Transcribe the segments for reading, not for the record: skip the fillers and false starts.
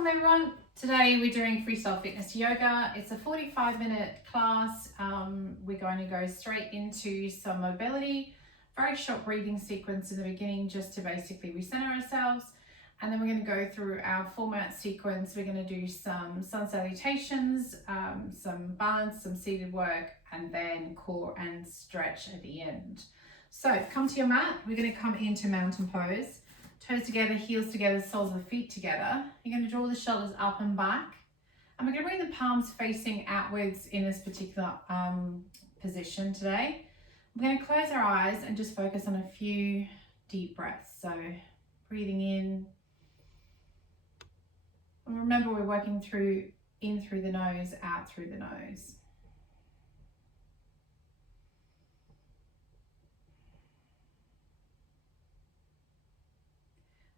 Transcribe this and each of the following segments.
Welcome everyone. Today we're doing Freestyle Fitness Yoga. It's a 45-minute class. We're going to go straight into some mobility, very short breathing sequence in the beginning just to basically recenter ourselves. And then we're going to go through our format sequence. We're going to do some sun salutations, some balance, some seated work, and then core and stretch at the end. So come to your mat. We're going to come into mountain pose. Toes together, heels together, soles of the feet together. You're going to draw the shoulders up and back. And we're going to bring the palms facing outwards in this particular position today. We're going to close our eyes and just focus on a few deep breaths. So breathing in. And remember, we're working in through the nose, out through the nose.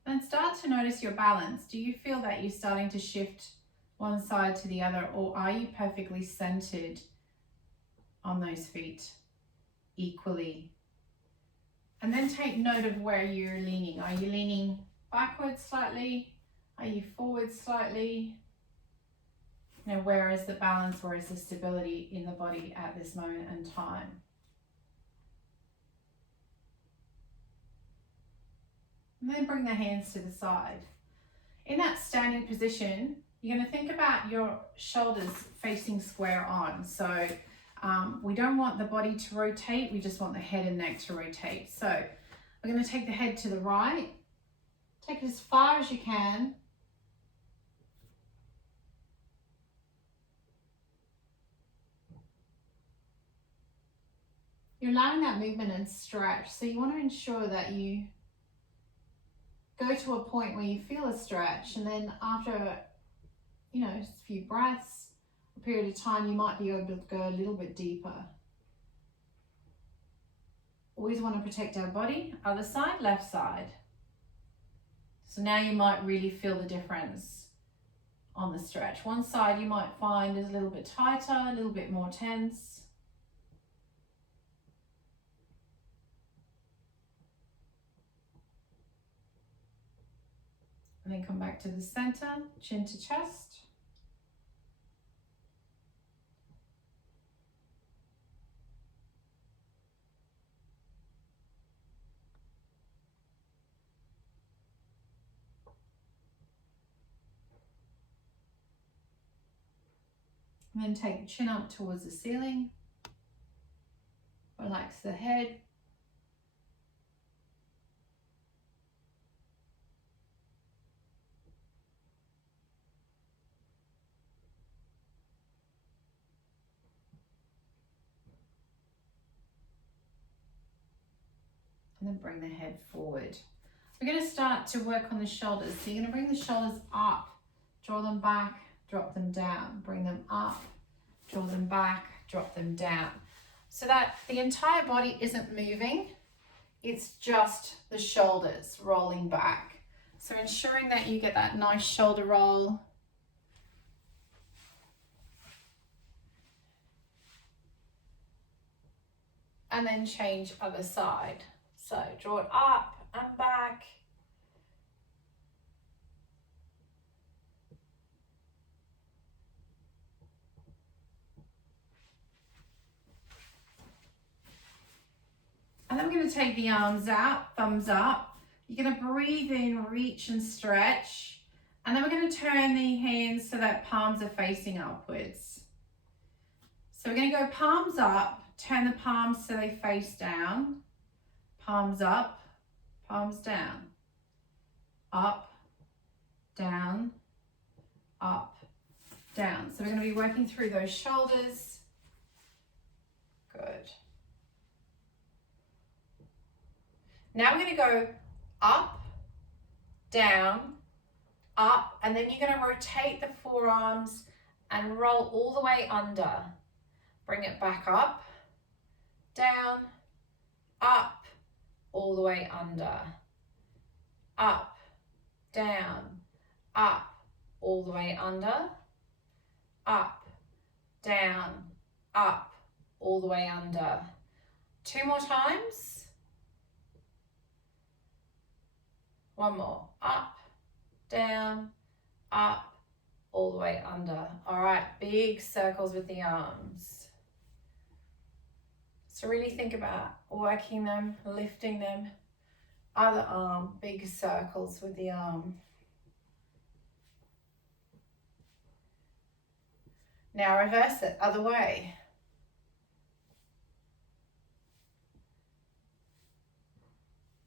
Then start to notice your balance. Do you feel that you're starting to shift one side to the other, or are you perfectly centered on those feet equally? And then take note of where you're leaning. Are you leaning backwards slightly? Are you forward slightly? You know, where is the balance? Where is the stability in the body at this moment in time? And then bring the hands to the side. In that standing position, you're going to think about your shoulders facing square on. So we don't want the body to rotate, we just want the head and neck to rotate. So we're going to take the head to the right, take it as far as you can. You're allowing that movement and stretch. So you want to ensure that you go to a point where you feel a stretch, and then after, a few breaths, a period of time, you might be able to go a little bit deeper. Always want to protect our body. Other side, left side. So now you might really feel the difference on the stretch. One side you might find is a little bit tighter, a little bit more tense. And then come back to the center, chin to chest. And then take the chin up towards the ceiling. Relax the head. And then bring the head forward. We're going to start to work on the shoulders. So you're going to bring the shoulders up, draw them back, drop them down, bring them up, draw them back, drop them down. So that the entire body isn't moving, it's just the shoulders rolling back. So ensuring that you get that nice shoulder roll. And then change other side. So draw it up and back. And then we're going to take the arms out, thumbs up. You're going to breathe in, reach and stretch. And then we're going to turn the hands so that palms are facing upwards. So we're going to go palms up, turn the palms so they face down. Palms up, palms down, up, down, up, down. So we're going to be working through those shoulders. Good. Now we're going to go up, down, up, and then you're going to rotate the forearms and roll all the way under. Bring it back up, down, up, all the way under, up, down, up, all the way under, up, down, up, all the way under. 2 more times. 1 more, up, down, up, all the way under. All right, big circles with the arms. So really think about working them, lifting them. Other arm, big circles with the arm. Now reverse it, other way.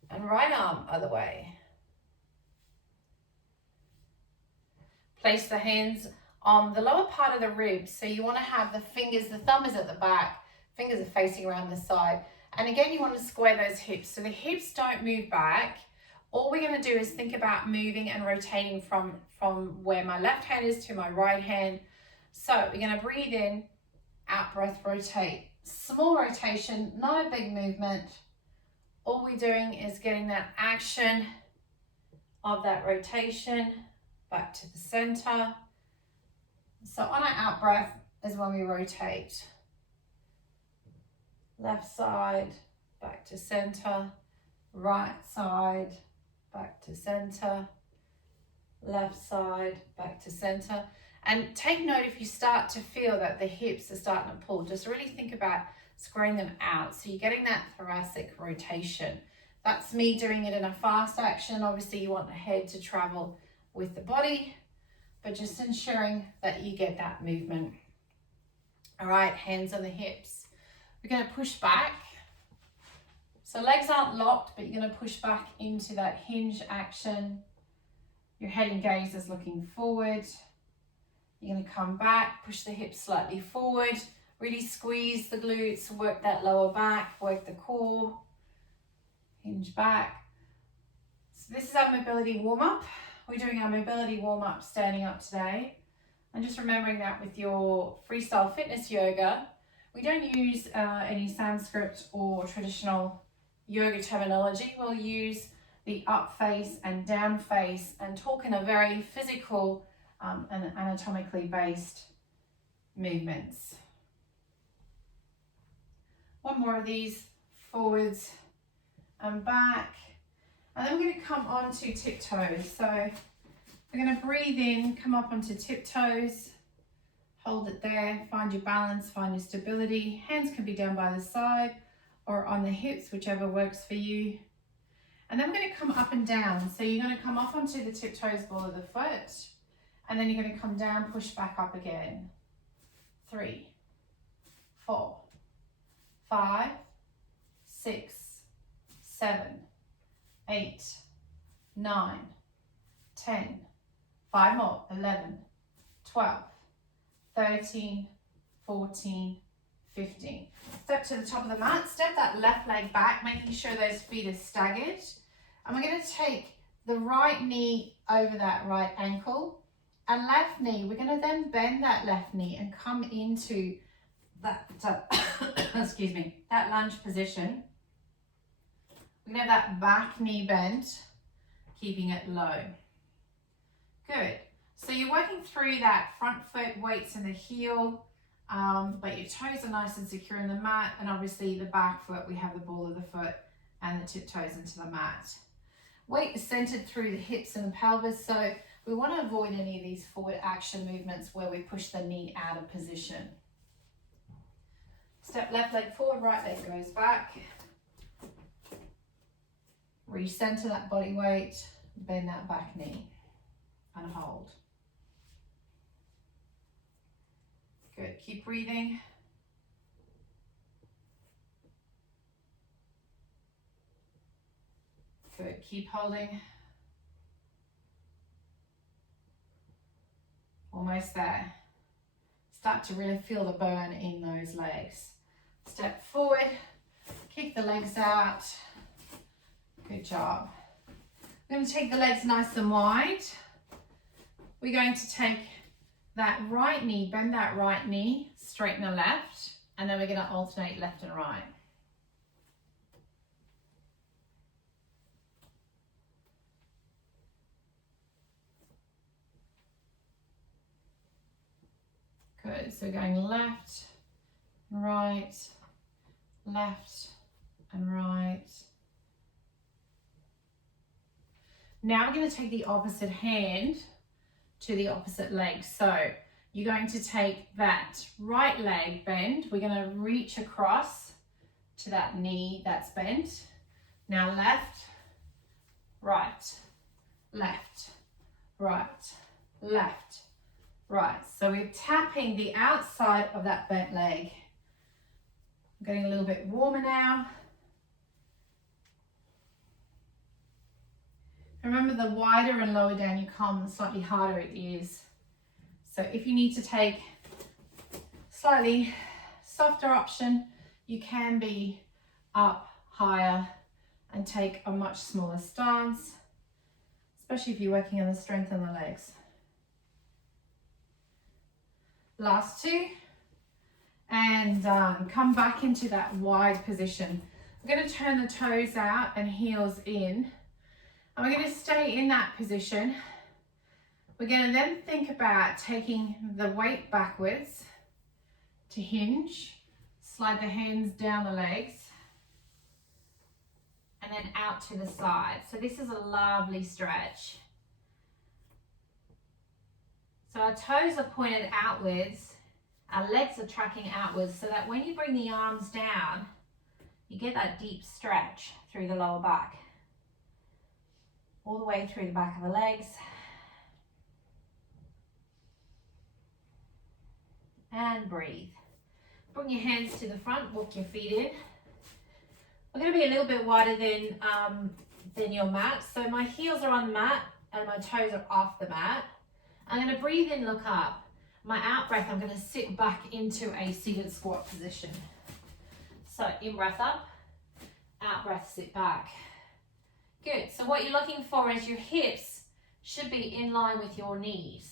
And right arm, other way. Place the hands on the lower part of the ribs. So you want to have the fingers, the thumb is at the back, fingers are facing around the side. And again, you want to square those hips. So the hips don't move back. All we're going to do is think about moving and rotating from where my left hand is to my right hand. So we're going to breathe in, out breath, rotate. Small rotation, not a big movement. All we're doing is getting that action of that rotation back to the center. So on our out breath is when we rotate. Left side, back to center. Right side, back to center. Left side, back to center. And take note if you start to feel that the hips are starting to pull, just really think about squaring them out. So you're getting that thoracic rotation. That's me doing it in a fast action. Obviously you want the head to travel with the body, but just ensuring that you get that movement. All right, hands on the hips. We're going to push back. So legs aren't locked, but you're going to push back into that hinge action. Your head and gaze is looking forward. You're going to come back, push the hips slightly forward, really squeeze the glutes, work that lower back, work the core, hinge back. So this is our mobility warm-up. We're doing our mobility warm-up standing up today. And just remembering that with your freestyle fitness yoga, we don't use any Sanskrit or traditional yoga terminology. We'll use the up face and down face and talk in a very physical and anatomically based movements. One more of these, forwards and back. And then we're going to come onto tiptoes. So we're going to breathe in, come up onto tiptoes, hold it there, find your balance, find your stability. Hands can be down by the side or on the hips, whichever works for you. And then we're going to come up and down. So you're going to come up onto the tiptoes, ball of the foot, and then you're going to come down, push back up again. 3, 4, 5, 6, 7, 8, 9, 10, 5 more, 11, 12, 13, 14, 15. Step to the top of the mat, step that left leg back, making sure those feet are staggered. And we're going to take the right knee over that right ankle and left knee. We're going to then bend that left knee and come into that, excuse me, that lunge position. We're going to have that back knee bent, keeping it low. Good. So you're working through that front foot, weights in the heel, but your toes are nice and secure in the mat, and obviously the back foot, we have the ball of the foot and the tiptoes into the mat. Weight is centered through the hips and the pelvis, so we want to avoid any of these forward action movements where we push the knee out of position. Step left leg forward, right leg goes back. Recenter that body weight, bend that back knee and hold. Good, keep breathing. Good, keep holding. Almost there. Start to really feel the burn in those legs. Step forward, kick the legs out. Good job. We're going to take the legs nice and wide. We're going to take that right knee, bend that right knee, straighten the left, and then we're going to alternate left and right. Good, so going left, right, left and right. Now we're going to take the opposite hand to the opposite leg. So you're going to take that right leg bend. We're going to reach across to that knee that's bent. Now left, right, left, right, left, right. So we're tapping the outside of that bent leg. I'm getting a little bit warmer now. Remember, the wider and lower down you come, the slightly harder it is. So if you need to take slightly softer option, you can be up higher and take a much smaller stance, especially if you're working on the strength in the legs. Last two, and come back into that wide position. We're going to turn the toes out and heels in. And we're going to stay in that position. We're going to then think about taking the weight backwards to hinge, slide the hands down the legs, and then out to the side. So this is a lovely stretch. So our toes are pointed outwards, our legs are tracking outwards, so that when you bring the arms down, you get that deep stretch through the lower back, all the way through the back of the legs. And breathe. Bring your hands to the front, walk your feet in. We're going to be a little bit wider than your mat. So my heels are on the mat and my toes are off the mat. I'm going to breathe in, look up. My out breath, I'm going to sit back into a seated squat position. So in breath up, out breath, sit back. Good. So what you're looking for is your hips should be in line with your knees.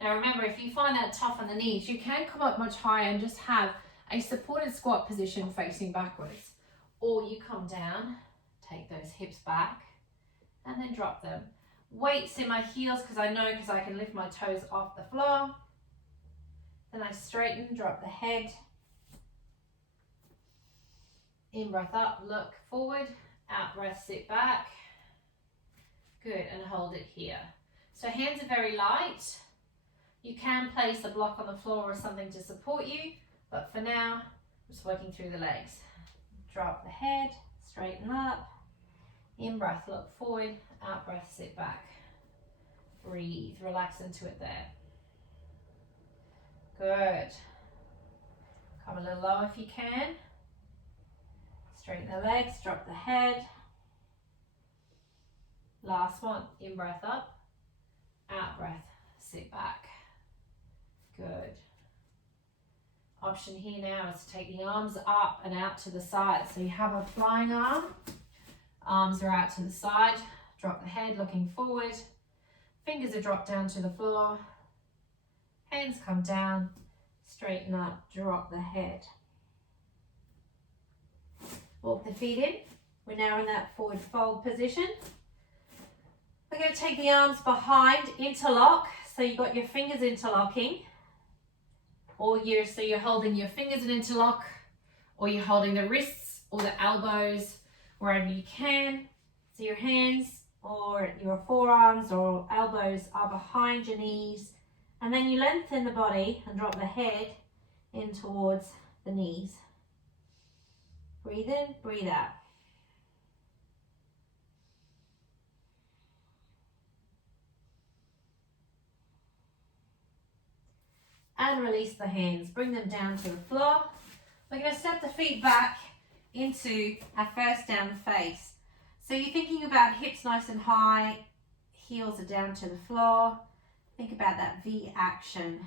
Now remember, if you find that tough on the knees, you can come up much higher and just have a supported squat position facing backwards. Or you come down, take those hips back, and then drop them. Weights in my heels because I can lift my toes off the floor. Then I straighten, drop the head. In breath up, look forward. Out breath, sit back. Good, and hold it here. So hands are very light. You can place a block on the floor or something to support you, but for now, just working through the legs. Drop the head, straighten up. In breath, look forward. Out breath, sit back. Breathe, relax into it there. Good. Come a little lower if you can. Straighten the legs, drop the head. Last one, in breath up, out breath, sit back. Good. Option here now is to take the arms up and out to the side. So you have a flying arm, arms are out to the side, drop the head looking forward, fingers are dropped down to the floor, hands come down, straighten up, drop the head. Walk the feet in. We're now in that forward fold position. We're going to take the arms behind, interlock. So you've got your fingers interlocking. Or you're holding your fingers in interlock, or you're holding the wrists or the elbows wherever you can. So your hands or your forearms or elbows are behind your knees. And then you lengthen the body and drop the head in towards the knees. Breathe in, breathe out. And release the hands, bring them down to the floor. We're going to step the feet back into our first down face. So you're thinking about hips nice and high, heels are down to the floor. Think about that V action.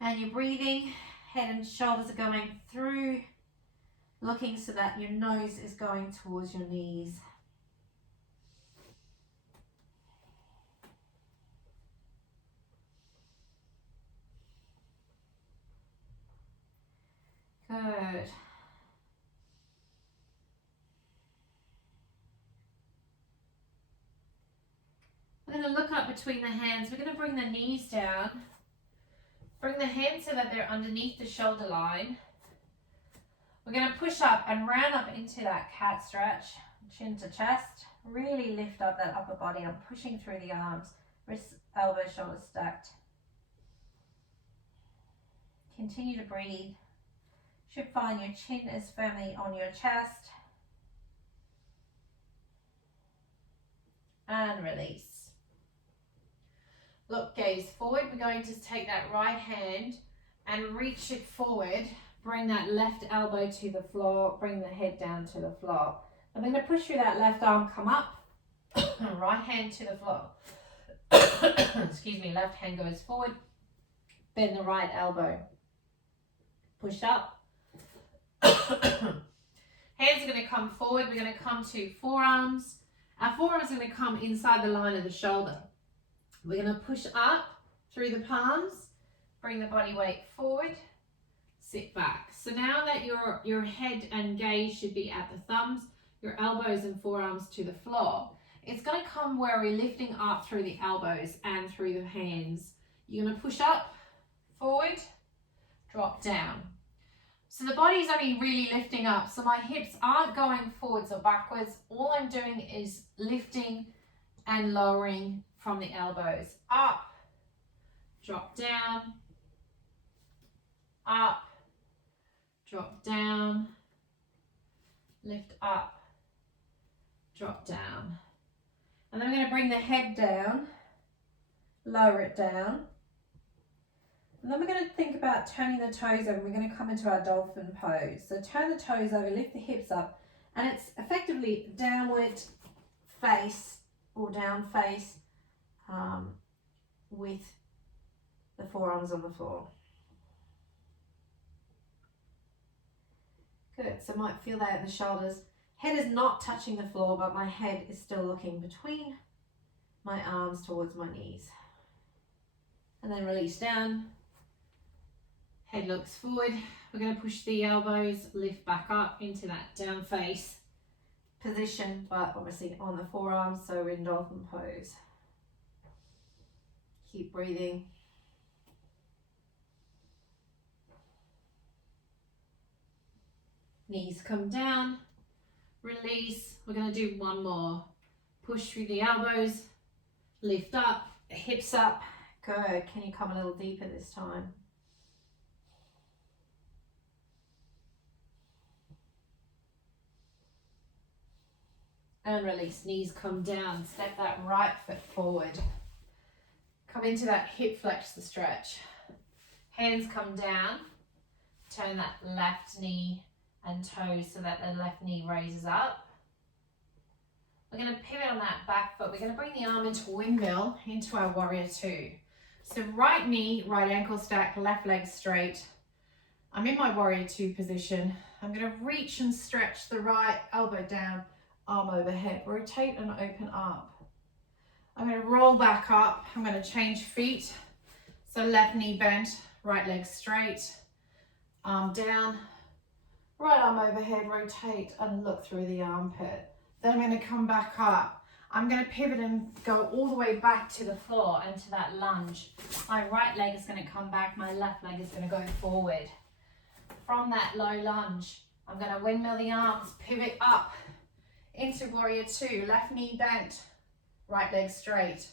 And you're breathing, head and shoulders are going through, looking so that your nose is going towards your knees. Good. We're going to look up between the hands. We're going to bring the knees down. Bring the hands so that they're underneath the shoulder line. We're going to push up and round up into that cat stretch, chin to chest. Really lift up that upper body. I'm pushing through the arms, wrists, elbows, shoulders stacked. Continue to breathe. Should find your chin is firmly on your chest. And release. Look, gaze forward. We're going to take that right hand and reach it forward. Bring that left elbow to the floor. Bring the head down to the floor. I'm going to push through that left arm, come up. Right hand to the floor. Excuse me, left hand goes forward. Bend the right elbow. Push up. Hands are going to come forward. We're going to come to forearms. Our forearms are going to come inside the line of the shoulder. We're going to push up through the palms. Bring the body weight forward. Sit back. So now that your head and gaze should be at the thumbs, your elbows and forearms to the floor. It's going to come where we're lifting up through the elbows and through the hands. You're going to push up, forward, drop down. So the body's only really lifting up. So my hips aren't going forwards or backwards. All I'm doing is lifting and lowering from the elbows. Up, drop down, up, drop down, lift up, drop down. And then I'm going to bring the head down, lower it down. And then we're going to think about turning the toes over. We're going to come into our dolphin pose. So turn the toes over, lift the hips up, and it's effectively downward face or down face with the forearms on the floor. Good, so I might feel that in the shoulders. Head is not touching the floor, but my head is still looking between my arms towards my knees. And then release down. Head looks forward. We're going to push the elbows, lift back up into that down face position, but obviously on the forearms, so we're in dolphin pose. Keep breathing. Knees come down, release. We're going to do one more. Push through the elbows, lift up, hips up. Good. Can you come a little deeper this time? And release. Knees come down. Step that right foot forward. Come into that hip flex, the stretch. Hands come down. Turn that left knee and toes so that the left knee raises up. We're going to pivot on that back foot. We're going to bring the arm into windmill, into our warrior two. So right knee, right ankle stack, left leg straight. I'm in my warrior two position. I'm going to reach and stretch the right elbow down, arm overhead. Rotate and open up. I'm going to roll back up. I'm going to change feet. So left knee bent, right leg straight, arm down. Right arm overhead, rotate and look through the armpit. Then I'm going to come back up. I'm going to pivot and go all the way back to the floor into that lunge. My right leg is going to come back, my left leg is going to go forward. From that low lunge, I'm going to windmill the arms, pivot up into warrior two, left knee bent, right leg straight.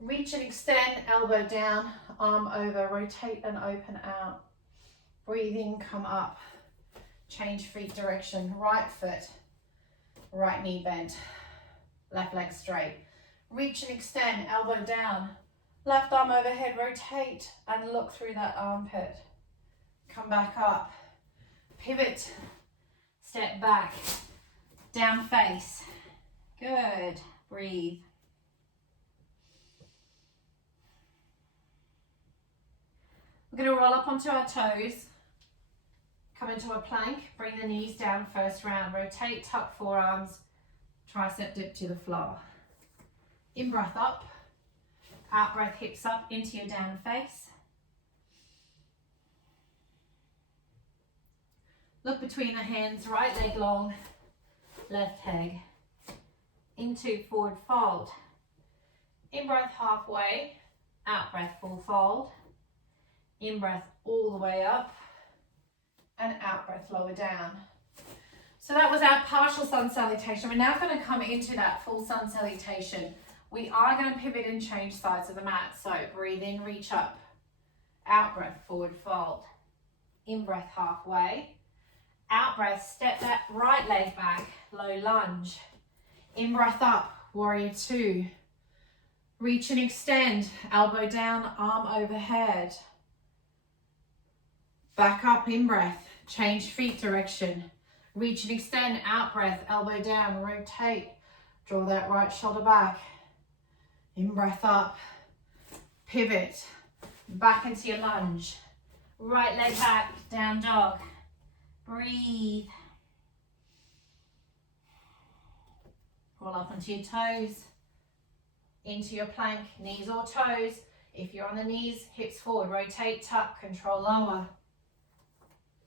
Reach and extend, elbow down, arm over, rotate and open out. Breathing, come up. Change feet direction, right foot, right knee bent, left leg straight. Reach and extend, elbow down, left arm overhead, rotate and look through that armpit. Come back up, pivot, step back, down face. Good, breathe. We're going to roll up onto our toes. Come into a plank, bring the knees down first round, rotate, tuck forearms, tricep dip to the floor. In breath up, out breath hips up into your down face. Look between the hands, right leg long, left peg. Into forward fold. In breath halfway, out breath full fold. In breath all the way up. And out breath lower down. So that was our partial sun salutation. We're now going to come into that full sun salutation. We are going to pivot and change sides of the mat. So breathe in, reach up. Out breath, forward fold. In breath, halfway. Out breath, step that right leg back, low lunge. In breath up, warrior two. Reach and extend, elbow down, arm overhead. Back up, in breath, change feet direction. Reach and extend, out breath, elbow down, rotate. Draw that right shoulder back. In breath up, pivot, back into your lunge. Right leg back, down dog. Breathe. Roll up onto your toes, into your plank, knees or toes. If you're on the knees, hips forward, rotate, tuck, control lower.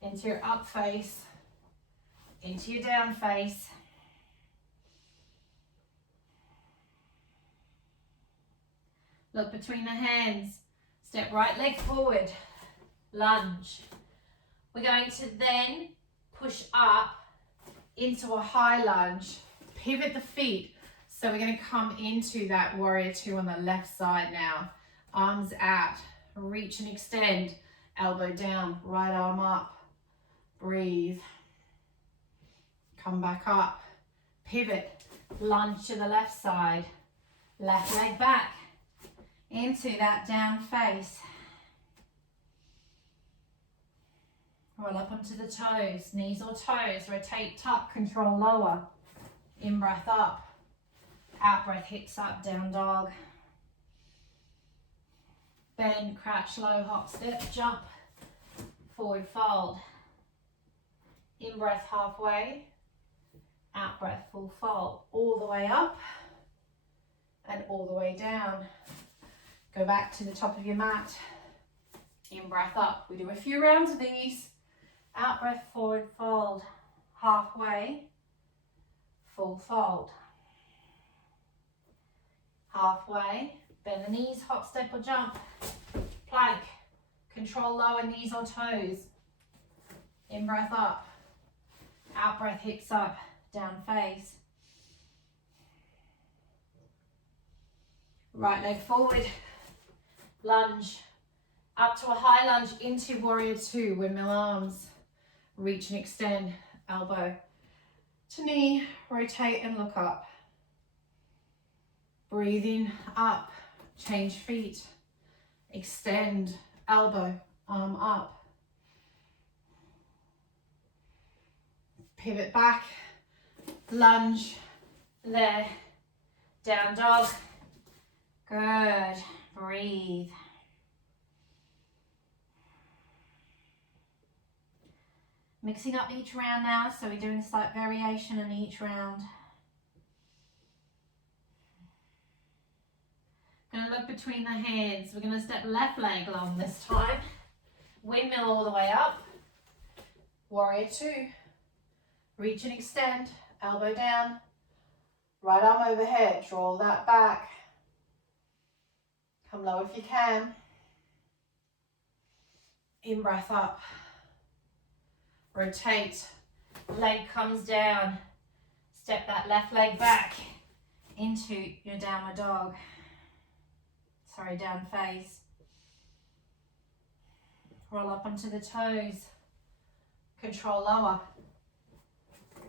Into your up face, into your down face. Look between the hands, step right leg forward, lunge. We're going to then push up into a high lunge, pivot the feet. So we're going to come into that warrior two on the left side now. Arms out, reach and extend, elbow down, right arm up. Breathe. Come back up, pivot, lunge to the left side, left leg back into that down face. Roll up onto the toes, knees or toes, rotate, tuck, control lower. In breath up, out breath, hips up, down dog. Bend, crouch, low, hop, step, jump, forward fold. In breath halfway, out breath full fold. All the way up and all the way down. Go back to the top of your mat. In breath up. We do a few rounds of these. Out breath, forward fold. Halfway, full fold. Halfway, bend the knees, hop, step or jump. Plank, control lower knees or toes. In breath up. Out breath, hips up, down face. Right leg forward, lunge. Up to a high lunge into warrior two, windmill arms. Reach and extend, elbow to knee, rotate and look up. Breathing up, change feet. Extend, elbow, arm up. Pivot back, lunge, there, down dog. Good, breathe. Mixing up each round now, so we're doing slight variation in each round. Gonna look between the hands. We're gonna step left leg long this time. Windmill all the way up. Warrior two. Reach and extend, elbow down, right arm overhead, draw that back. Come low if you can. In breath up. Rotate, leg comes down. Step that left leg back into your downward dog. Sorry, down face. Roll up onto the toes. Control lower.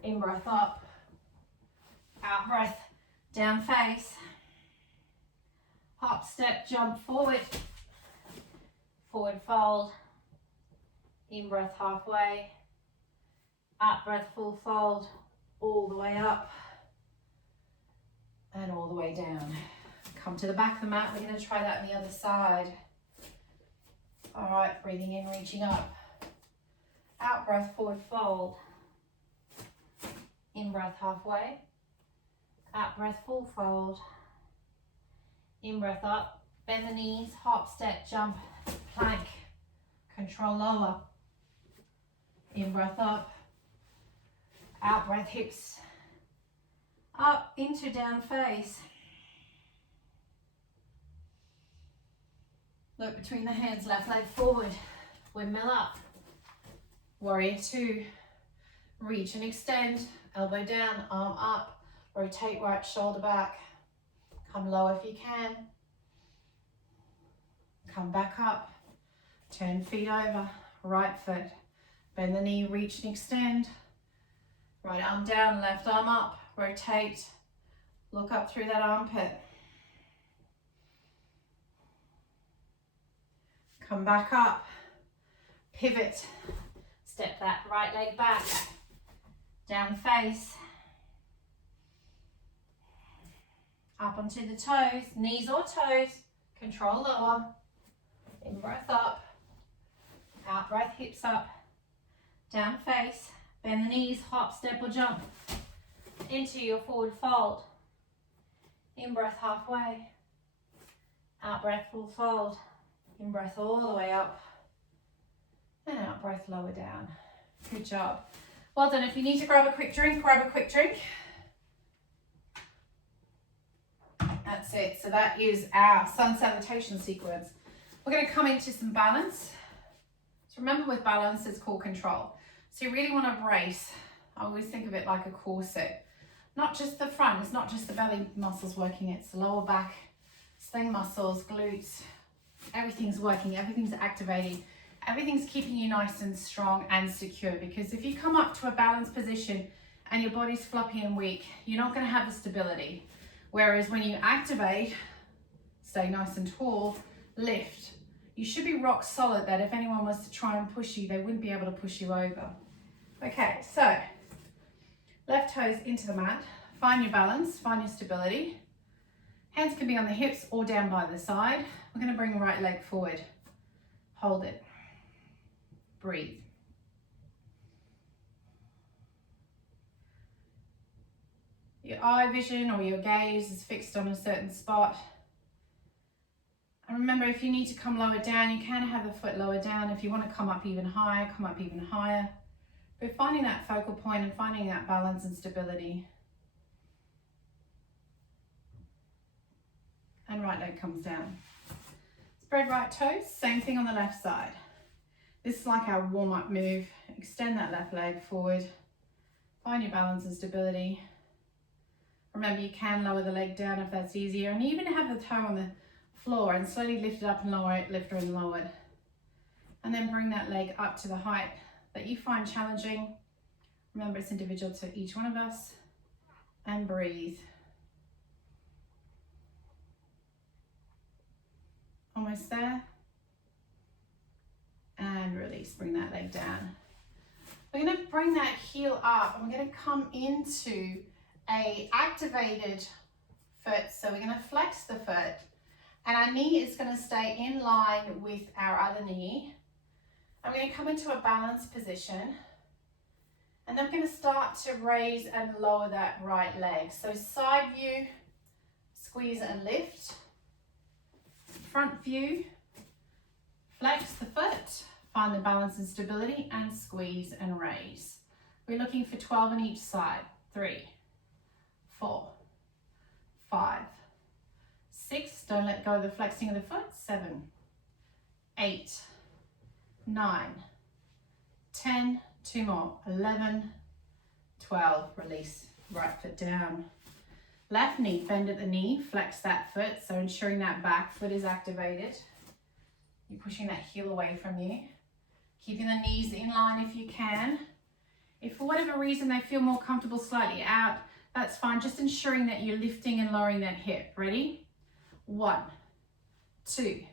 In breath up, out breath, down face. Hop, step, jump forward. Forward fold. In breath halfway. Out breath full fold. All the way up. And all the way down. Come to the back of the mat. We're going to try that on the other side. All right, breathing in, reaching up. Out breath, forward fold. In breath halfway. Out breath full fold. In breath up. Bend the knees, hop, step, jump, plank. Control lower. In breath up. Out breath, hips up into down face. Look between the hands, left leg forward. Windmill up. Warrior two. reach and extend, elbow down, arm up, rotate right shoulder back, come low if you can, come back up, turn feet over, right foot, bend the knee, reach and extend, right arm down, left arm up, rotate, look up through that armpit, come back up, pivot, step that right leg back, down face, up onto the toes, knees or toes, control lower, in breath up, out breath, hips up, down face, bend the knees, hop, step or jump into your forward fold, in breath halfway, out breath full fold, in breath all the way up, and out breath lower down. Good job. Well done. If you need to grab a quick drink, grab a quick drink. That's it. So that is our sun salutation sequence. We're going to come into some balance. So remember, with balance, it's core control. So you really want to brace. I always think of it like a corset. Not just the front, it's not just the belly muscles working, it's the lower back, sling muscles, glutes. Everything's working, everything's activating, everything's keeping you nice and strong and secure. Because if you come up to a balanced position and your body's floppy and weak, you're not going to have the stability. Whereas when you activate, stay nice and tall, lift, you should be rock solid, that if anyone was to try and push you, they wouldn't be able to push you over. Okay, so left toes into the mat, find your balance, find your stability. Hands can be on the hips or down by the side. We're going to bring right leg forward, hold it, breathe. Your eye vision or your gaze is fixed on a certain spot. And remember, if you need to come lower down, you can have the foot lower down. If you want to come up even higher, come up even higher. But finding that focal point and finding that balance and stability. And right leg comes down. Spread right toes, same thing on the left side. This is like our warm-up move. Extend that left leg forward. Find your balance and stability. Remember, you can lower the leg down if that's easier, and even have the toe on the floor and slowly lift it up and lower it, lift it and lower it. And then bring that leg up to the height that you find challenging. Remember, it's individual to each one of us. And breathe. Almost there. And release, bring that leg down. We're going to bring that heel up and we're going to come into a activated foot. So we're going to flex the foot and our knee is going to stay in line with our other knee. I'm going to come into a balanced position and then I'm going to start to raise and lower that right leg. So side view, squeeze and lift. Front view, flex the foot, find the balance and stability and squeeze and raise. We're looking for 12 on each side. 3, 4, 5, 6, don't let go of the flexing of the foot. 7, 8, 9, 10, 2 more, 11, 12, release, right foot down. Left knee, bend at the knee, flex that foot, so ensuring that back foot is activated. You're pushing that heel away from you. Keeping the knees in line if you can. If for whatever reason they feel more comfortable slightly out, that's fine. Just ensuring that you're lifting and lowering that hip. Ready? 1, 2,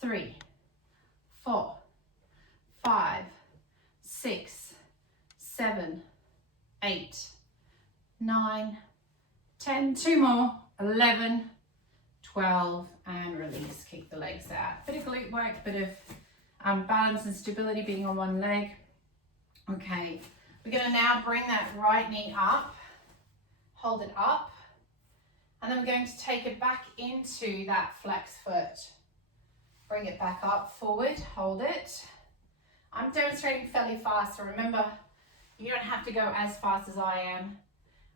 3, 4, 5, 6, 7, 8, 9, 10, 2 more, 11, 12, and release. Kick the legs out. Bit of glute work, bit of balance and stability being on one leg. Okay, we're going to now bring that right knee up, hold it up, and then we're going to take it back into that flex foot. Bring it back up, forward, hold it. I'm demonstrating fairly fast, so remember, you don't have to go as fast as I am.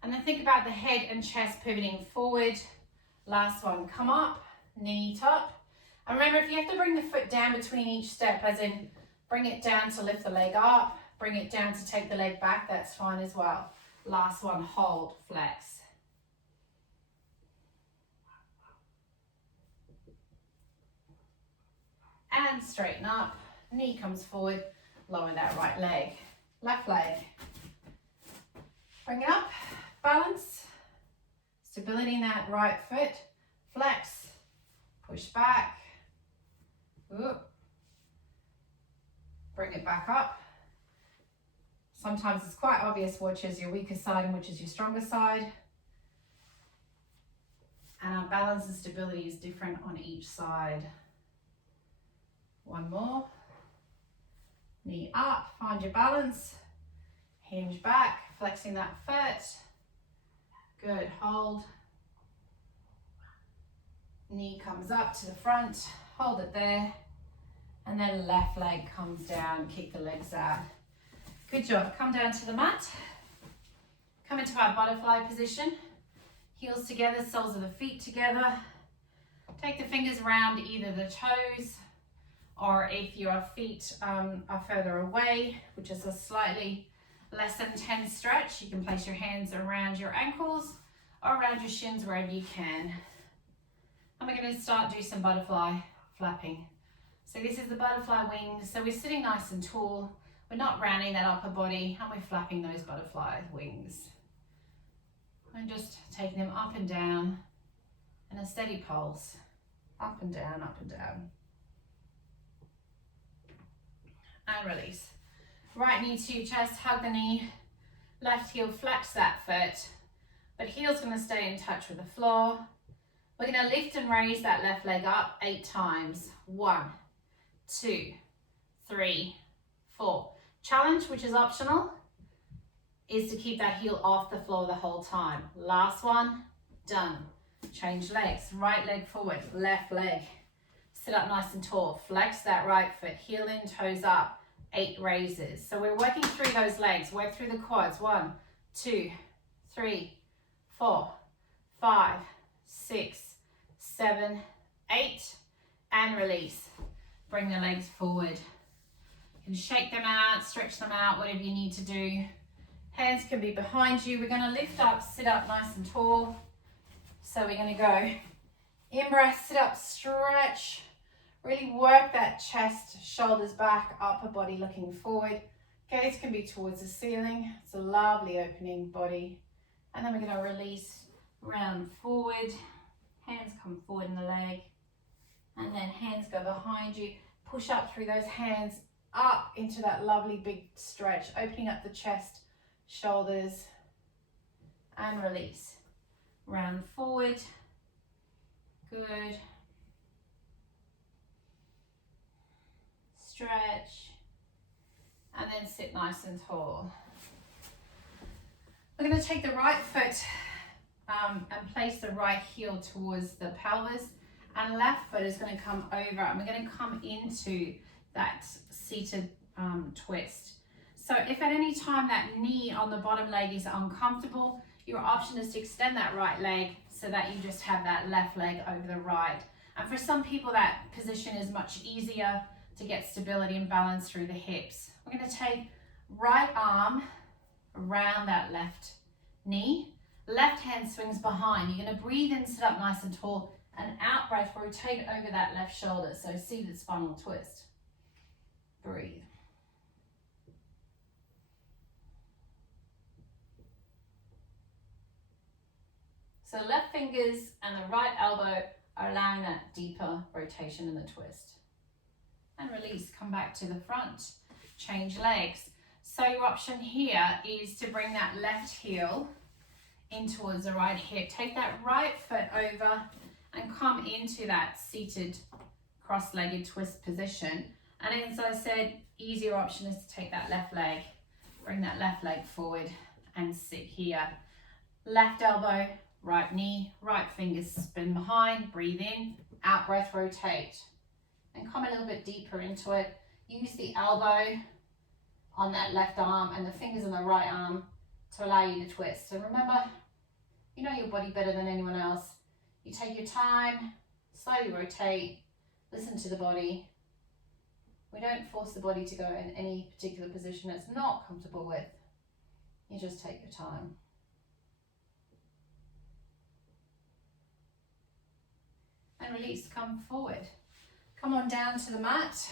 And then think about the head and chest pivoting forward. Last one, come up, knee top. And remember, if you have to bring the foot down between each step, as in bring it down to lift the leg up, bring it down to take the leg back, that's fine as well. Last one, hold, flex. And straighten up, knee comes forward, lower that right leg, left leg. Bring it up, balance, stability in that right foot, flex, push back, ooh. Bring it back up. Sometimes it's quite obvious which is your weaker side and which is your stronger side. And our balance and stability is different on each side. One more. Knee up, find your balance. Hinge back, flexing that foot. Good, hold. Knee comes up to the front, hold it there. And then left leg comes down, kick the legs out. Good job, come down to the mat. Come into our butterfly position. Heels together, soles of the feet together. Take the fingers around either the toes, or if your feet are further away, which is a slightly less intense stretch, you can place your hands around your ankles or around your shins wherever you can. And we're going to start do some butterfly flapping. So this is the butterfly wings. So we're sitting nice and tall. We're not rounding that upper body, and we're flapping those butterfly wings. And just taking them up and down in a steady pulse. Up and down, up and down. And release. Right knee to your chest, hug the knee. Left heel, flex that foot. But heel's gonna stay in touch with the floor. We're gonna lift and raise that left leg up 8 times. 1, 2, 3, 4. Challenge, which is optional, is to keep that heel off the floor the whole time. Last one, done. Change legs, right leg forward, left leg. Sit up nice and tall, flex that right foot, heel in, toes up, 8 raises. So we're working through those legs, work through the quads. 1, 2, 3, 4, 5, 6, 7, 8, and release. Bring the legs forward. You can shake them out, stretch them out, whatever you need to do. Hands can be behind you. We're gonna lift up, sit up nice and tall. So we're gonna go in breath, sit up, stretch. Really work that chest, shoulders back, upper body looking forward. Gaze can be towards the ceiling. It's a lovely opening body. And then we're gonna release, round forward. Hands come forward in the leg. And then hands go behind you. Push up through those hands, up into that lovely big stretch, opening up the chest, shoulders, and release. Round forward. Good. Stretch. And then sit nice and tall. We're going to take the right foot and place the right heel towards the pelvis, and left foot is going to come over, and we're going to come into that seated twist. So if at any time that knee on the bottom leg is uncomfortable, your option is to extend that right leg so that you just have that left leg over the right. And for some people that position is much easier to get stability and balance through the hips. We're going to take right arm around that left knee. Left hand swings behind. You're going to breathe in, sit up nice and tall, and out breath, rotate over that left shoulder. So seated spinal twist. Breathe. So left fingers and the right elbow are allowing that deeper rotation in the twist. And release, come back to the front. Change legs. So your option here is to bring that left heel in towards the right hip. Take that right foot over and come into that seated cross-legged twist position. And as I said, easier option is to take that left leg, bring that left leg forward and sit here. Left elbow, right knee, right fingers spin behind, breathe in, out breath, rotate. And come a little bit deeper into it. Use the elbow on that left arm and the fingers on the right arm to allow you to twist. So remember, you know your body better than anyone else. You take your time, slowly rotate, listen to the body. We don't force the body to go in any particular position it's not comfortable with. You just take your time. And release, come forward. Come on down to the mat.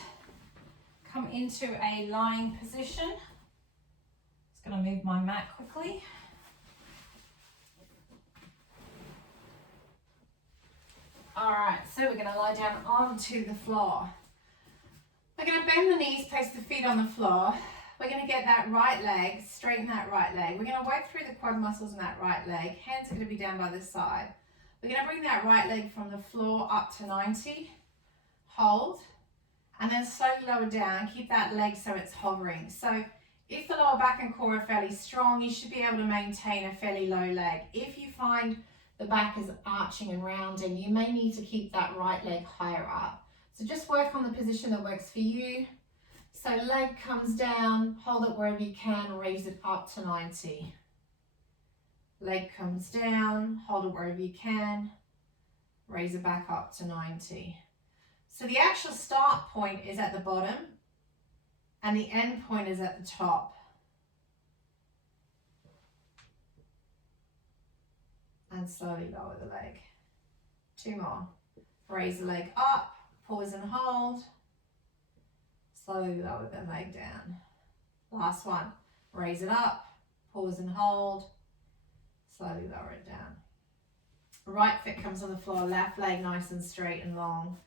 Come into a lying position. Just going to move my mat quickly. All right, so we're going to lie down onto the floor. We're going to bend the knees, place the feet on the floor. We're going to get that right leg, straighten that right leg. We're going to work through the quad muscles in that right leg. Hands are going to be down by the side. We're going to bring that right leg from the floor up to 90. Hold. And then slowly lower down. Keep that leg so it's hovering. So if the lower back and core are fairly strong, you should be able to maintain a fairly low leg. If you find the back is arching and rounding, you may need to keep that right leg higher up. So just work on the position that works for you. So leg comes down, hold it wherever you can, raise it up to 90. Leg comes down, hold it wherever you can, raise it back up to 90. So the actual start point is at the bottom and the end point is at the top. And slowly lower the leg. 2 more. Raise the leg up, pause and hold. Slowly lower the leg down. Last one. Raise it up, pause and hold. Slowly lower it down. Right foot comes on the floor, left leg nice and straight and long.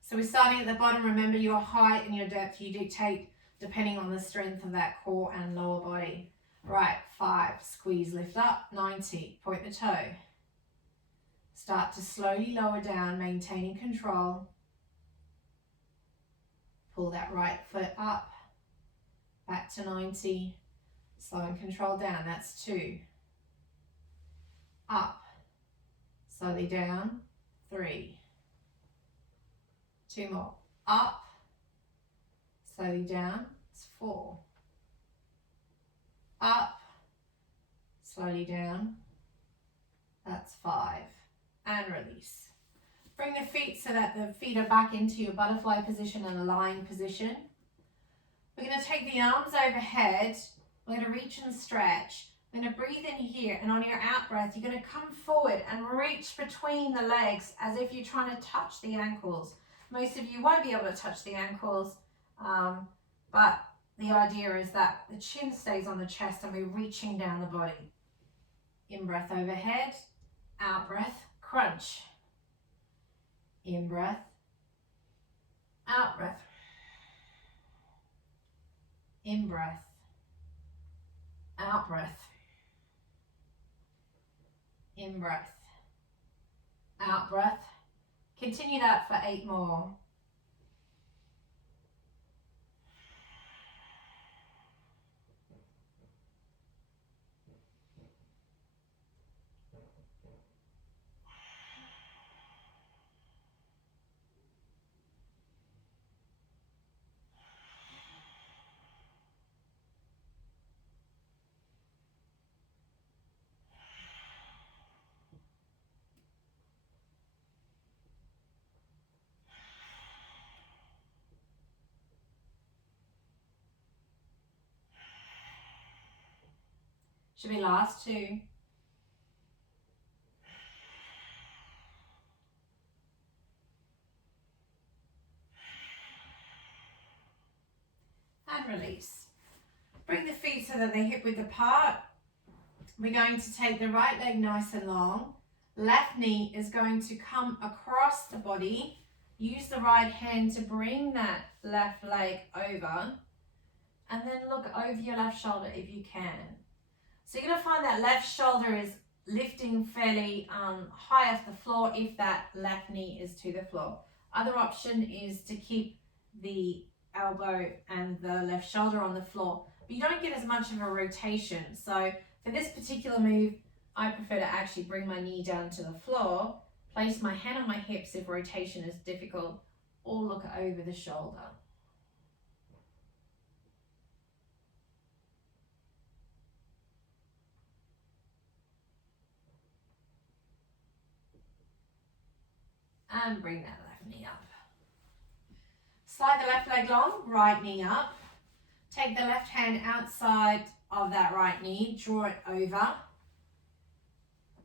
So we're starting at the bottom. Remember, your height and your depth you dictate depending on the strength of that core and lower body. Right, 5, squeeze, lift up, 90, point the toe. Start to slowly lower down, maintaining control. Pull that right foot up, back to 90, slow and control down, that's 2. Up, slowly down, 3. 2 more, up, slowly down, it's 4. Up, slowly down, that's 5. And release. Bring the feet so that the feet are back into your butterfly position and a lying position. We're going to take the arms overhead. We're going to reach and stretch. We're going to breathe in here, and on your out breath, you're going to come forward and reach between the legs as if you're trying to touch the ankles. Most of you won't be able to touch the ankles, but the idea is that the chin stays on the chest and we're reaching down the body. In breath overhead, out breath, crunch. In breath, out breath. In breath, out breath. In breath, out breath. Continue that for 8 more. Should be last 2. And release. Bring the feet so that they're hip width apart. We're going to take the right leg nice and long. Left knee is going to come across the body. Use the right hand to bring that left leg over. And then look over your left shoulder if you can. So you're going to find that left shoulder is lifting fairly high off the floor if that left knee is to the floor. Other option is to keep the elbow and the left shoulder on the floor, but you don't get as much of a rotation. So for this particular move, I prefer to actually bring my knee down to the floor, place my hand on my hips if rotation is difficult, or look over the shoulder. And bring that left knee up. Slide the left leg long, right knee up. Take the left hand outside of that right knee, draw it over.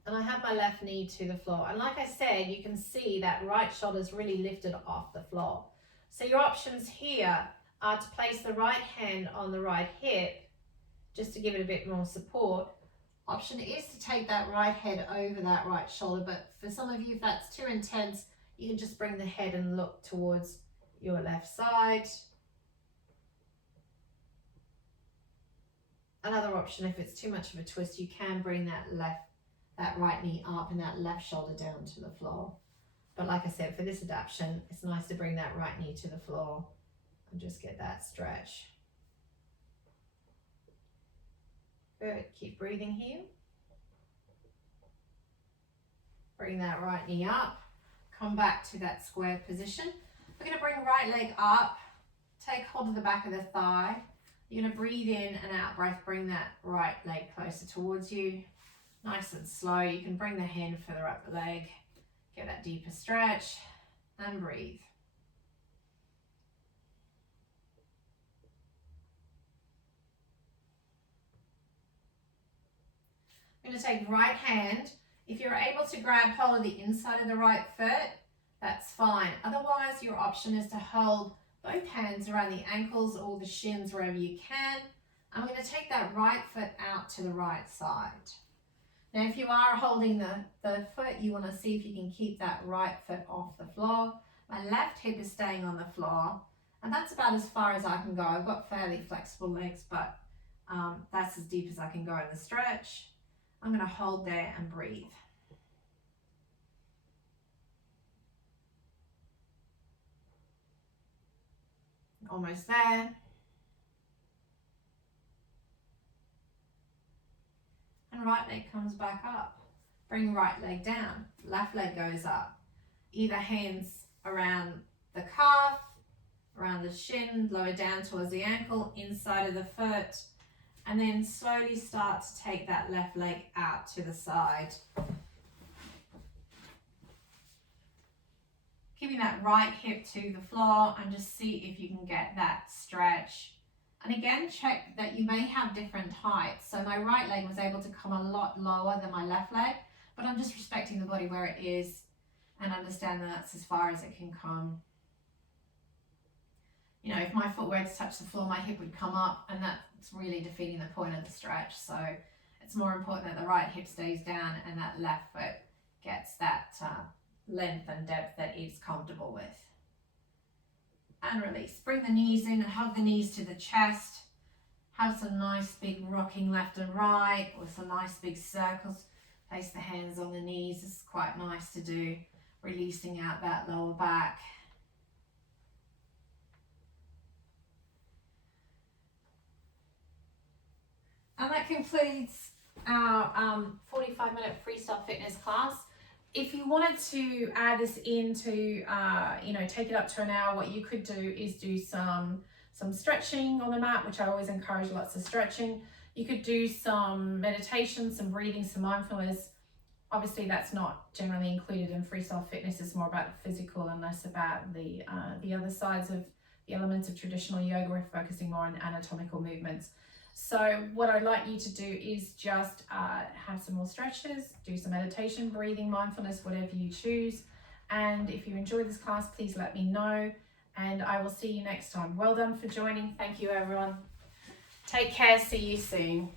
And I have my left knee to the floor. And like I said, you can see that right shoulder is really lifted off the floor. So your options here are to place the right hand on the right hip, just to give it a bit more support. Option is to take that right head over that right shoulder, but for some of you, if that's too intense, you can just bring the head and look towards your left side. Another option, if it's too much of a twist, you can bring that right knee up and that left shoulder down to the floor. But like I said, for this adaptation, it's nice to bring that right knee to the floor and just get that stretch. Good, keep breathing here. Bring that right knee up, come back to that square position. We're gonna bring right leg up, take hold of the back of the thigh. You're gonna breathe in and out breath, bring that right leg closer towards you. Nice and slow, you can bring the hand further up the leg, get that deeper stretch, and breathe. I'm going to take right hand. If you're able to grab hold of the inside of the right foot, that's fine. Otherwise, your option is to hold both hands around the ankles or the shins wherever you can. I'm going to take that right foot out to the right side. Now, if you are holding the foot, you want to see if you can keep that right foot off the floor. My left hip is staying on the floor, and that's about as far as I can go. I've got fairly flexible legs, but that's as deep as I can go in the stretch. I'm going to hold there and breathe. Almost there. And right leg comes back up. Bring right leg down. Left leg goes up. Either hands around the calf, around the shin, lower down towards the ankle, inside of the foot. And then slowly start to take that left leg out to the side. Keeping that right hip to the floor and just see if you can get that stretch. And again, check that you may have different heights. So my right leg was able to come a lot lower than my left leg, but I'm just respecting the body where it is and understand that that's as far as it can come. You know, if my foot were to touch the floor, my hip would come up, and that's really defeating the point of the stretch. So it's more important that the right hip stays down and that left foot gets that length and depth that it's comfortable with. And release. Bring the knees in and hug the knees to the chest. Have some nice big rocking left and right with some nice big circles. Place the hands on the knees. This is quite nice to do. Releasing out that lower back. And that concludes our 45-minute freestyle fitness class. If you wanted to add this into, take it up to an hour, what you could do is do some stretching on the mat, which I always encourage lots of stretching. You could do some meditation, some breathing, some mindfulness. Obviously, that's not generally included in freestyle fitness. It's more about the physical and less about the other sides of the elements of traditional yoga. We're focusing more on anatomical movements. So what I'd like you to do is just have some more stretches, do some meditation, breathing, mindfulness, whatever you choose. And if you enjoyed this class, please let me know. And I will see you next time. Well done for joining. Thank you, everyone. Take care. See you soon.